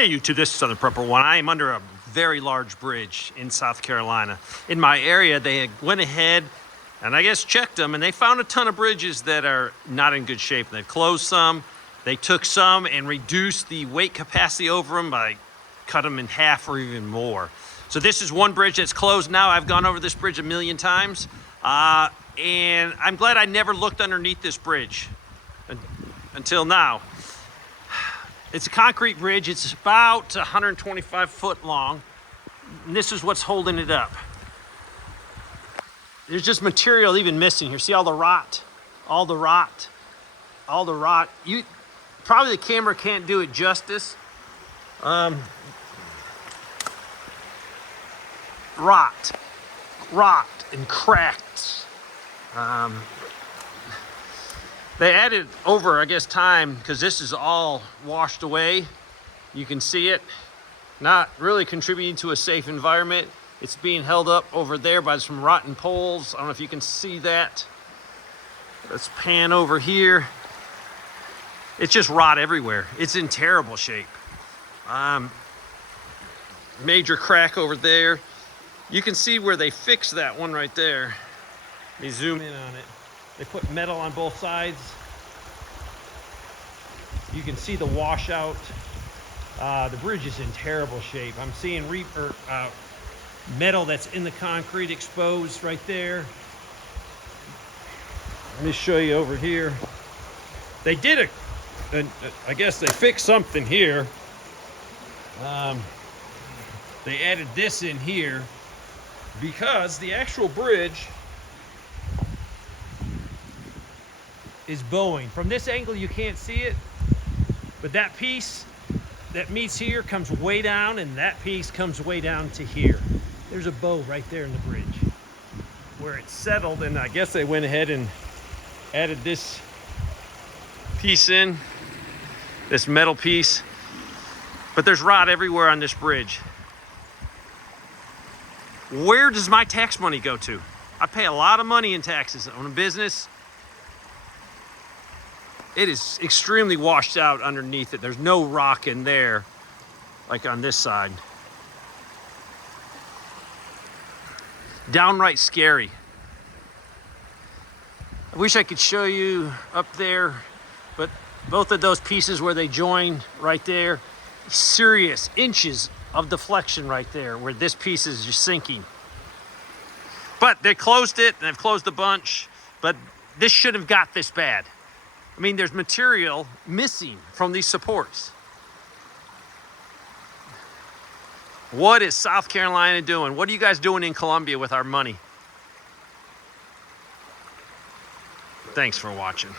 Hey YouTube, this is Southern Prepper One. I am under a very large bridge in South Carolina. In my area, they went ahead and I guess checked them, and they found a ton of bridges that are not in good shape. They've closed some, they took some and reduced the weight capacity over them by cut them in half or even more. So this is one bridge that's closed now. I've gone over this bridge a million times, and I'm glad I never looked underneath this bridge until now. It's a concrete bridge. It's about 125 foot long. And this is what's holding it up. There's just material even missing here. See all the rot, all the rot, all the rot. Probably the camera can't do it justice. Rot and cracked. They added over, I guess, time, because this is all washed away. You can see it. Not really contributing to a safe environment. It's being held up over there by some rotten poles. I don't know if you can see that. Let's pan over here. It's just rot everywhere. It's in terrible shape. Major crack over there. You can see where they fixed that one right there. Let me zoom in on it. They put metal on both sides. You can see the washout. The bridge is in terrible shape. I'm seeing metal that's in the concrete exposed right there. Let me show you over here. They did I guess they fixed something here. They added this in here because the actual bridge is bowing. From this angle you can't see it, but that piece that meets here comes way down, and that piece comes way down to here. There's a bow right there in the bridge where it's settled, and I guess they went ahead and added this piece in, this metal piece. But there's rot everywhere on this bridge. Where does my tax money go to? I pay a lot of money in taxes on a business. It is extremely washed out underneath it. There's no rock in there, like on this side. Downright scary. I wish I could show you up there, but both of those pieces where they join right there, serious inches of deflection right there where this piece is just sinking. But they closed it, and they've closed a bunch, but this shouldn't have got this bad. I mean, there's material missing from these supports. What is South Carolina doing? What are you guys doing in Columbia with our money? Thanks for watching.